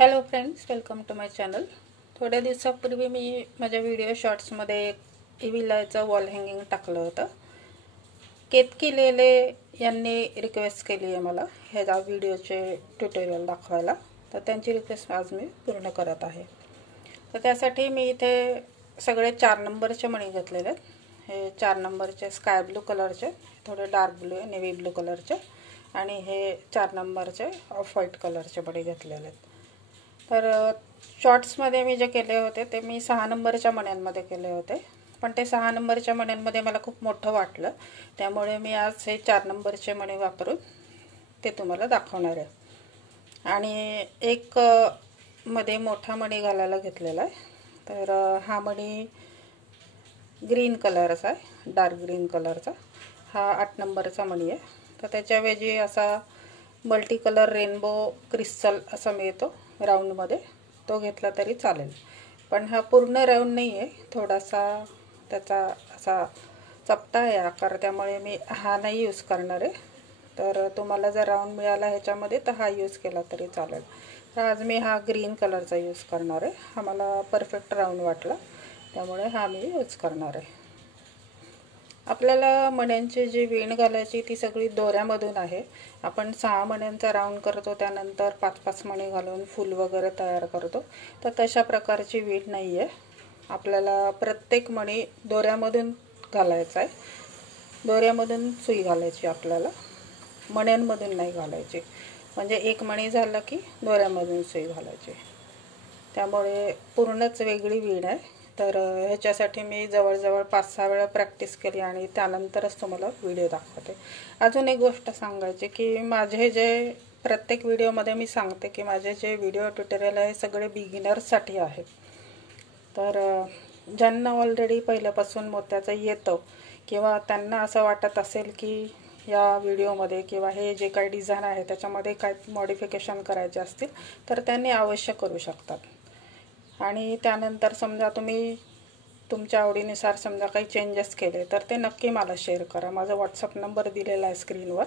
Hello friends, welcome to my channel. थोड्या दिवसापूर्वी मी माझ्या व्हिडिओ शॉर्ट्समध्ये एक विलायचं वॉल हँगिंग टाकलं होतं. केतकी लेले यांनी रिक्वेस्ट केली आहे मला ह्या व्हिडिओचे ट्युटोरियल दाखवायला, तर त्यांची रिक्वेस्ट आज मी पूर्ण करत आहे. तर त्यासाठी मी इथे सगळे 4 नंबरचे मणी घेतलेले आहेत. हे 4 नंबरचे स्काय ब्लू कलरचे, थोडे डार्क ब्लू नेव्ही ब्लू कलरचे, आणि हे 4 नंबरचे ऑफ व्हाईट कलरचे मणी घेतलेले आहेत. तर शॉर्ट्समध्ये मी जे केले होते ते मी 6 नंबरच्या मण्यांमध्ये केले होते, पण ते 6 नंबरच्या मण्यांमध्ये मला खूप मोठं वाटलं, त्यामुळे मी आज हे 4 नंबरचे मणी वापरून ते तुम्हाला दाखवणार आहे. आणि एक मध्ये मोठा मणी घालायला घेतलेला आहे. तर हा मणी ग्रीन कलरचा आहे, डार्क ग्रीन कलरचा. हा 8 नंबरचा मणी आहे. तर त्याच्याऐवजी असा मल्टी कलर रेनबो क्रिस्टल असा मिळतो राऊंडमध्ये, तो घेतला तरी चालेल. पण हा पूर्ण राऊंड नाही आहे, थोडासा त्याचा असा चपटा आहे आकार, त्यामुळे मी हा नाही यूज करणार आहे. तर तुम्हाला जर राऊंड मिळाला ह्याच्यामध्ये तर हा यूज केला तरी चालेल. तर आज मी हा ग्रीन कलरचा यूज करणार आहे. हा मला परफेक्ट राऊंड वाटला, त्यामुळे हा मी यूज करणार आहे. आपल्याला मण्यांची जी वीण घालायची ती सगळी दोऱ्यामधून आहे. आपण 6 मण्यांचा राऊंड करतो, त्यानंतर 5-5 मणी घालून फूल वगैरे तयार करतो. तर तशा प्रकारची वीण नाही आहे. आपल्याला प्रत्येक मणी दोऱ्यामधून घालायचा आहे. दोऱ्यामधून सुई घालायची आपल्याला, मण्यांमधून नाही घालायची. म्हणजे एक मणी झाला की दोऱ्यामधून सुई घालायची, त्यामुळे पूर्णच वेगळी वीण आहे. तर ह्याच्यासाठी मी जवळजवळ 5-6 वेळा प्रॅक्टिस केली आणि त्यानंतरच तुम्हाला व्हिडिओ दाखवते. अजून एक गोष्ट सांगायची की माझे जे प्रत्येक व्हिडिओमध्ये मी सांगते की माझे जे व्हिडिओ ट्युटोरियल आहे सगळे बिगिनर्ससाठी आहे. तर ज्यांना ऑलरेडी पहिल्यापासून मोत्याचं येतं किंवा त्यांना असं वाटत असेल की या व्हिडिओमध्ये किंवा हे जे काही डिझाईन आहे त्याच्यामध्ये काही मॉडिफिकेशन करायचे असतील तर त्यांनी अवश्य करू शकतात. आणि त्यानंतर समजा तुम्ही तुमच्या आवडीनुसार समजा काही चेंजेस केले तर ते नक्की मला शेअर करा. माझा व्हॉट्सअप नंबर दिलेला आहे स्क्रीनवर,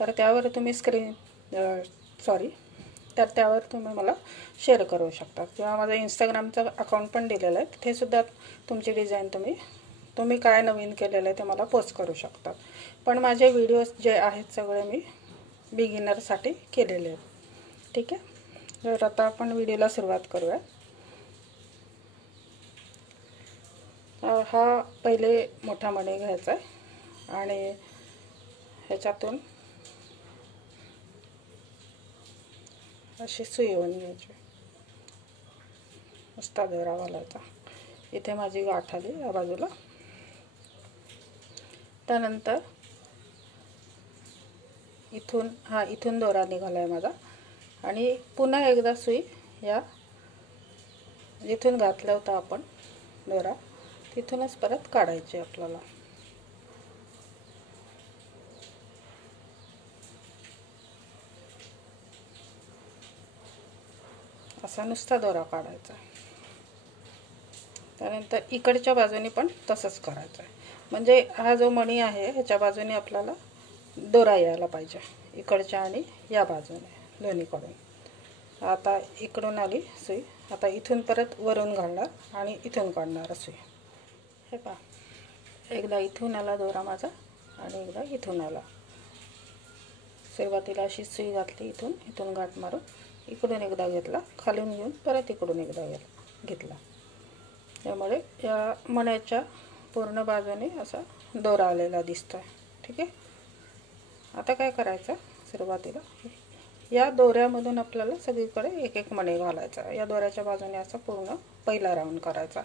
तर त्यावर तुम्ही त्यावर तुम्ही मला शेअर करू शकता. किंवा माझं इंस्टाग्रामचं अकाउंट पण दिलेलं आहे, तिथेसुद्धा तुमची डिझाईन तुम्ही काय नवीन केलेलं आहे ते मला पोस्ट करू शकता. पण माझे व्हिडिओज जे आहेत सगळे मी बिगिनरसाठी केलेले आहेत. ठीक आहे, तर आता आपण व्हिडिओला सुरुवात करूया. हा पहिले मोठा मणी घ्यायचा आहे आणि ह्याच्यातून अशी सुई येऊन घ्यायची, नुसता दोरा घालायचा. इथे माझी गाठ आली या बाजूला. त्यानंतर इथून दोरा निघाला आहे माझा, आणि पुन्हा एकदा सुई या जिथून घातला होता आपण दोरा तिथूनच परत काढायची आपल्याला. असा नुसता दोरा काढायचा. त्यानंतर इकडच्या बाजूने पण तसंच करायचं आहे. म्हणजे हा जो मणी आहे ह्याच्या बाजूने आपल्याला दोरा यायला पाहिजे, इकडच्या आणि या बाजूने दोन्हीकडून. आता इकडून आली सुई, आता इथून परत वरून घालणार आणि इथून काढणार सुई. हे पहा, एकदा इथून आला दोरा माझा आणि एकदा इथून आला. सुरुवातीला अशी सुई घातली, इथून गाठ मारून इकडून एकदा घेतला, खालून घेऊन परत इकडून एकदा घेतला. त्यामुळे या मण्याच्या पूर्ण बाजूने असा दोरा आलेला दिसतोय. ठीक आहे, आता काय करायचं, सुरुवातीला या दोऱ्यामधून आपल्याला सगळीकडे एक एक मणी घालायचा. या दोऱ्याच्या बाजूने असा पूर्ण पहिला राऊंड करायचा.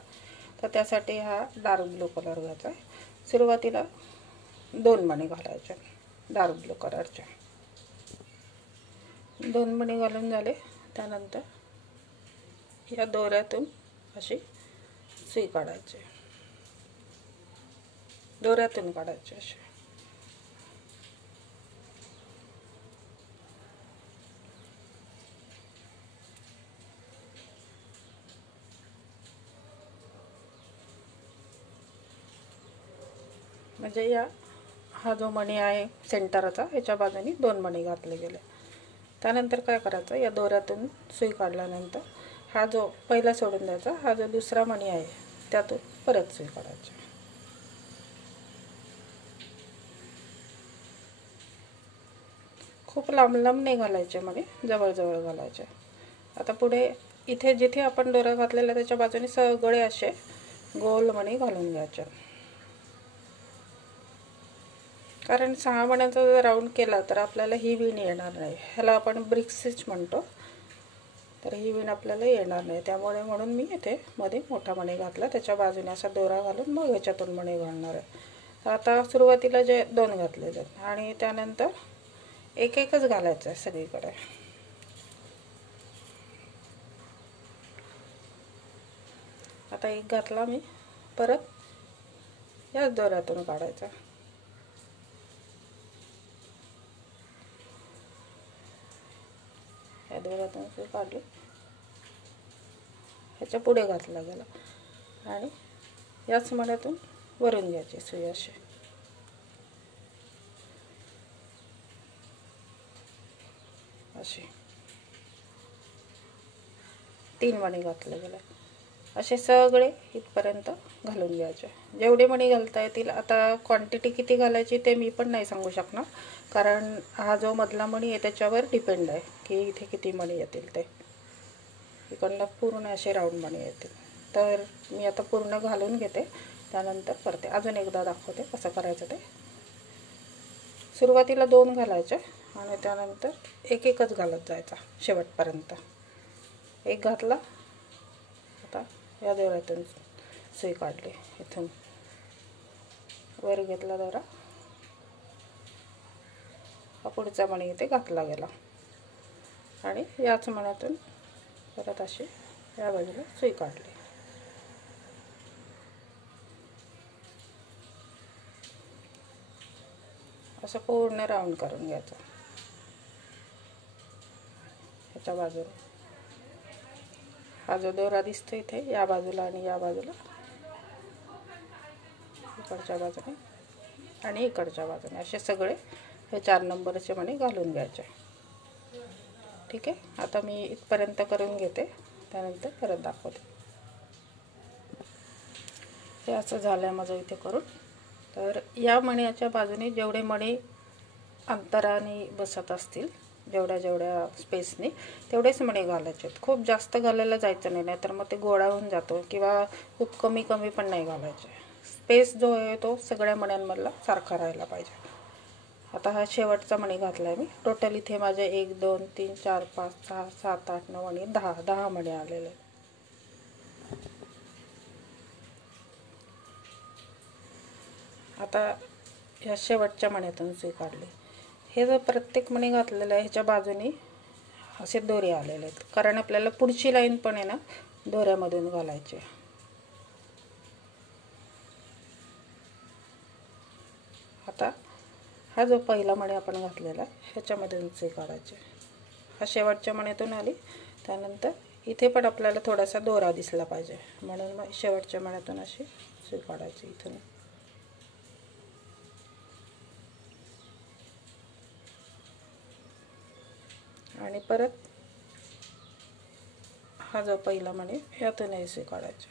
तर त्यासाठी हा डार्क ब्लू कलर घ्यायचा आहे. सुरुवातीला 2 मणी घालायचे डार्क ब्लू कलरचे. 2 मणी घालून झाले, त्यानंतर या दोऱ्यातून अशी सुई काढायची, दोऱ्यातून काढायची अशी. म्हणजे हा जो मणी आहे सेंटरचा, ह्याच्या बाजूने 2 मणी घातले गेले. त्यानंतर काय करायचं, या दोऱ्यातून सुई काढल्यानंतर हा जो पहिला सोडून द्यायचा, हा जो दुसरा मणी आहे त्यातून परत सुई काढायची. खूप लांब लांब नाही घालायचे मणी, जवळजवळ घालायचे. आता पुढे इथे जिथे आपण दोरा घातलेला त्याच्या बाजूने सगळे असे गोल मणी घालून घ्यायचे. कारण 6 मण्यांचा जर राऊंड केला तर आपल्याला ही विण येणार नाही. ह्याला आपण ब्रिक्सिच म्हणतो, तर ही विण आपल्याला येणार नाही. त्यामुळे म्हणून मी इथे मध्ये मोठा मणी घातला, त्याच्या बाजूने असा दोरा घालून मग ह्याच्यातून मणी घालणार आहे. आता सुरुवातीला जे 2 घातलेले आणि त्यानंतर एक एकच घालायचं आहे सगळीकडे. आता एक घातला मी, परत याच दोऱ्यातून काढायचा. या दोऱ्यातून सुई काढली, ह्याच्या पुढे घातला गेला आणि याच मण्यातून वरून घ्यायची सुई अशी. अशी 3 मणी घातले गेले. असे सगळे इथपर्यंत घालून घ्यायचे, जेवढे मणी घालता येतील. आता क्वांटिटी किती घालायची ते मी पण नाही सांगू शकणार, कारण हा जो मधला मणी आहे त्याच्यावर डिपेंड आहे की इथे किती मणी येतील ते. इकडनं पूर्ण असे राऊंड मणी येतील. तर मी आता पूर्ण घालून घेते, त्यानंतर करते. अजून एकदा दाखवते कसं करायचं ते. सुरुवातीला 2 घालायचे आणि त्यानंतर एक एकच घालत जायचा शेवटपर्यंत. एक घातला, आता या दोऱ्यातून सुई काढली, इथून वर घेतला दोरा, हा पुढचा मणी इथे घातला गेला आणि याच मण्यातून परत अशी या बाजूला सुई काढली. असं पूर्ण राऊंड करून घ्यायचं ह्याच्या बाजूने. हा जो दोरा दिसतो इथे या बाजूला आणि या बाजूला, इकडच्या बाजूने आणि इकडच्या बाजूने, असे सगळे हे 4 नंबरचे मणी घालून घ्यायचे. ठीक आहे. आता मी इथपर्यंत करून घेते, त्यानंतर परत दाखवते. हे असं झालं आहे माझं इथे करून. तर या मण्याच्या बाजूने जेवढे मणी अंतराने बसत असतील, जेवढ्या स्पेसने, तेवढेच मणी घालायचे. खूप जास्त घालायला जायचं नाही, नाहीतर मग ते गोळा होऊन जातो, किंवा खूप कमी पण नाही घालायचे. स्पेस जो आहे तो सगळ्या मण्यांमधला सारखा राहायला पाहिजे. आता हा शेवटचा मणी घातला आहे मी. टोटल इथे माझे 1 2 3 4 5 6 7 8 9 आणि 10 मणी आलेले आहेत. आता या शेवटच्या मण्यातून सुई काढली. हे जर प्रत्येक मणी घातलेलं आहे ह्याच्या बाजूने असे दोरे आलेले आहेत, कारण आपल्याला पुढची लाईन पण आहे ना दोऱ्यामधून घालायची. आता हा जो पहिला मणी आपण घातलेला ह्याच्यामधून सुई काढायची. हा शेवटच्या मण्यातून आली, त्यानंतर इथे पण आपल्याला थोडासा दोरा दिसला पाहिजे, म्हणून मग शेवटच्या मण्यातून अशी सुई काढायची इथून. आणि परत हा जो पहिला मणी यातूनही सुई काढायची.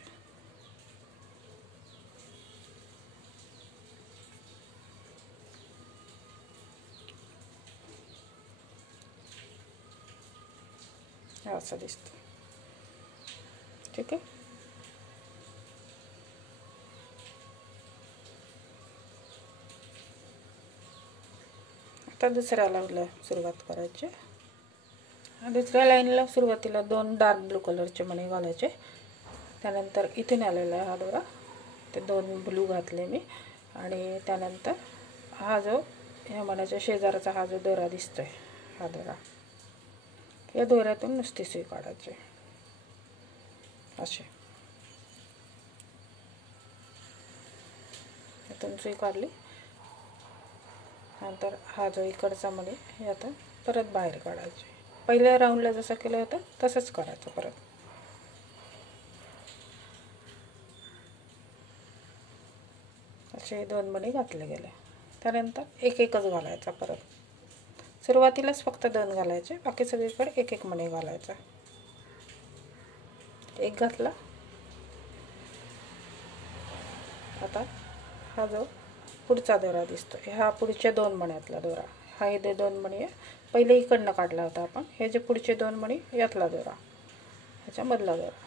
असं दिसतं. ठीक आहे. आता दुसऱ्या लाईनला सुरुवात करायची. दुसऱ्या लाईनला सुरुवातीला 2 डार्क ब्लू कलरचे मणी घालायचे. त्यानंतर इथून आलेला आहे हा दोरा, ते 2 ब्लू घातले मी. आणि त्यानंतर हा जो ह्या मण्याच्या शेजारचा हा जो दोरा दिसतोय, हा दोरा, या दोऱ्यातून नुसती सुई काढायची अशी. यातून सुई काढली, नंतर हा जो इकडचा मणी यातून परत बाहेर काढायचे. पहिल्या राऊंडला जसं केलं होतं तसंच करायचं परत. असे 2 मणी घातले गेले. त्यानंतर एक एकच घालायचा परत. सुरुवातीलाच फक्त 2 घालायचे, बाकी सगळीकडे एक एक मणी घालायचा. एक घातला. आता हा जो पुढचा दोरा दिसतो हा पुढच्या 2 मण्यातला दोरा, हा इथे 2 मणी आहे, पहिले इकडनं काढला होता आपण, हे जे पुढचे 2 मणी यातला दोरा, ह्याच्या मधला दोरा,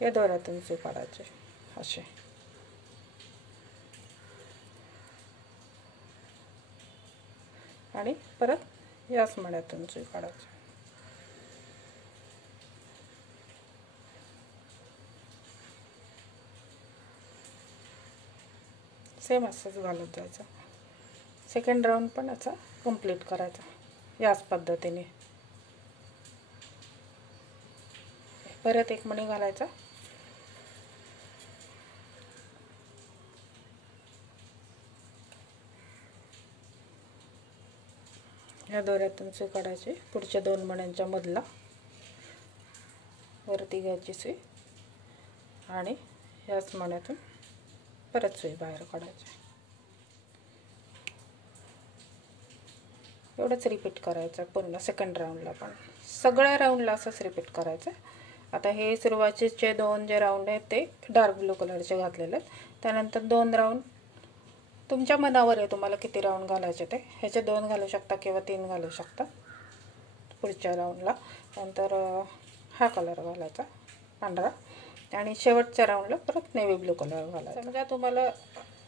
या दोऱ्यातून सुई काढायचे असे. आणि परत याच मण्यातून सुई काढायची. सेम असंच घालत जायचं. सेकंड राऊंड पण याचा कंप्लीट करायचा याच पद्धतीने. परत एक मणी घालायचा. या दोऱ्यातून सुई काढायची, पुढच्या 2 मण्यांच्या मधला वरती घ्यायची सुई आणि याच मण्यातून परत सुई बाहेर काढायची. एवढंच रिपीट करायचं पूर्ण सेकंड राऊंडला पण, सगळ्या राऊंडला असंच रिपीट करायचं. आता हे सुरुवातीचे 2 जे राऊंड आहेत ते डार्क ब्लू कलरचे घातलेले आहेत. त्यानंतर 2 राऊंड तुमच्या मनावर आहे तुम्हाला किती राऊंड घालायचे ते, ह्याचे 2 घालू शकता किंवा 3 घालू शकता पुढच्या राऊंडला. नंतर हा कलर घालायचा पांढरा आणि शेवटच्या राऊंडला परत नेव्ही ब्लू कलर घालायचा. समजा तुम्हाला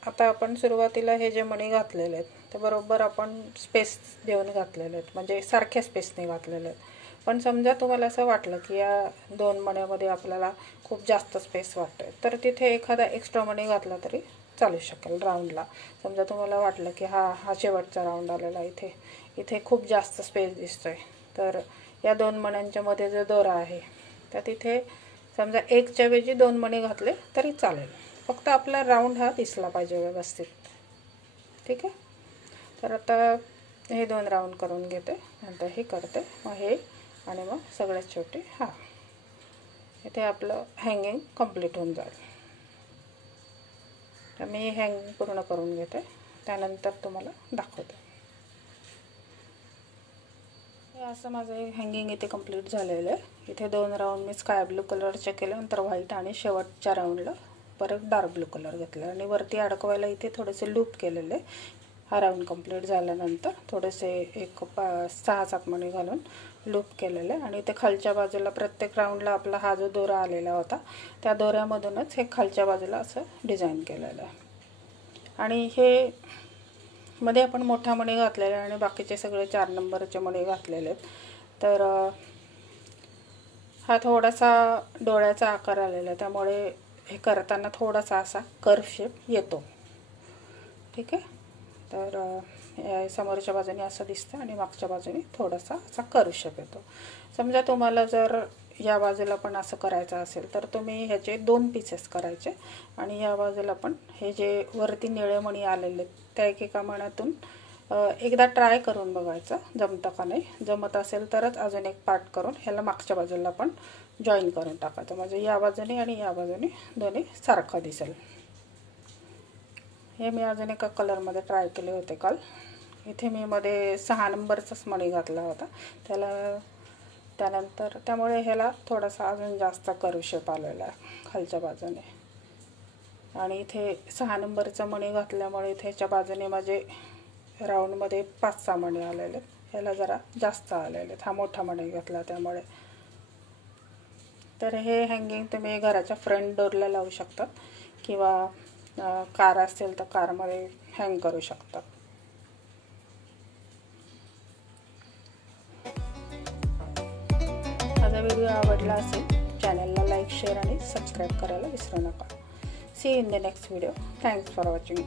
आता आपण सुरुवातीला हे जे मणी घातलेले आहेत ते बरोबर आपण स्पेस देऊन घातलेले आहेत, म्हणजे सारख्या स्पेसने घातलेले आहेत. पण समजा तुम्हाला असं वाटलं की या 2 मण्यामध्ये आपल्याला खूप जास्त स्पेस वाटतोय, तर तिथे एखादा एक्स्ट्रा मणी घातला तरी चालू शकेल राऊंडला. समजा तुम्हाला वाटलं की हा शेवटचा राऊंड आलेला, इथे खूप जास्त स्पेस दिसतोय, तर या 2 मण्यांच्या मध्ये जो दोरा आहे तर तिथे समजा 1च्या ऐवजी 2 मणी घातले तरी चालेल, फक्त आपला राऊंड हा दिसला पाहिजे व्यवस्थित. ठीक आहे. तर आता हे 2 राऊंड करून घेते, नंतर हे करते, मग हे आणि मग सगळ्यात शेवटी हा. इथे आपलं हँगिंग कंप्लीट होऊन जाईल. तर मी हँगिंग पूर्ण करून घेते, त्यानंतर तुम्हाला दाखवते. असं माझं हँगिंग इथे कंप्लीट झालेलं आहे. इथे 2 राऊंड मी स्काय ब्लू कलरचे केले, नंतर व्हाईट आणि शेवटच्या राऊंडला परत डार्क ब्लू कलर घेतला आणि वरती अडकवायला इथे थोडेसे लूप केलेले. हा राऊंड कंप्लीट झाल्यानंतर थोडेसे 6-7 मणी घालून लूप केलेले आणि ते खालच्या बाजूला प्रत्येक राऊंडला आपला हा जो दोरा आलेला होता त्या दोऱ्यामधूनच हे खालच्या बाजूला असं डिझाईन केलेलं आहे. आणि हे मध्ये आपण मोठा मणी घातलेला आणि बाकीचे सगळे 4 नंबरचे मणी घातलेले आहेत. तर हा थोडासा डोळ्याचा आकार आलेला आहे, त्यामुळे हे करताना थोडासा असा कर्व शेप येतो. ठीक आहे. तर समोरच्या बाजूने असं दिसतं आणि मागच्या बाजूने थोडासा असा कर्व शेप येतो. समजा तुम्हाला जर या बाजूला पण असं करायचं असेल तर तुम्ही ह्याचे 2 पीसेस करायचे आणि या बाजूला पण हे जे वरती निळे मणी आलेले त्या एकेका मण्यातून एकदा ट्राय करून बघायचं जमतं का नाही. जमत असेल तरच अजून एक पार्ट करून ह्याला मागच्या बाजूला पण जॉईन करून टाकायचं, म्हणजे या बाजूने आणि या बाजूने दोन्ही सारखं दिसेल. हे मी अजून एका कलरमध्ये ट्राय केले होते काल. इथे मी मध्ये 6 नंबरचाच मणी घातला होता त्यानंतर, त्यामुळे ह्याला थोडासा अजून जास्त कर्व शेप आलेला आहे खालच्या बाजूने. आणि इथे 6 नंबरचा मणी घातल्यामुळे इथेच्या बाजूने माझे राऊंडमध्ये 5-6 मणी आलेले, ह्याला जरा जास्त आलेले. हा मोठा मणी घातला त्यामुळे. तर हे हँगिंग तुम्ही घराच्या फ्रंट डोअरला लावू शकतात किंवा कार असेल तर कारमध्ये हँग करू शकतात. माझा व्हिडिओ आवडला असेल चॅनलला लाईक, शेअर आणि सबस्क्राईब करायला विसरू नका. See you in the next video. Thanks for watching.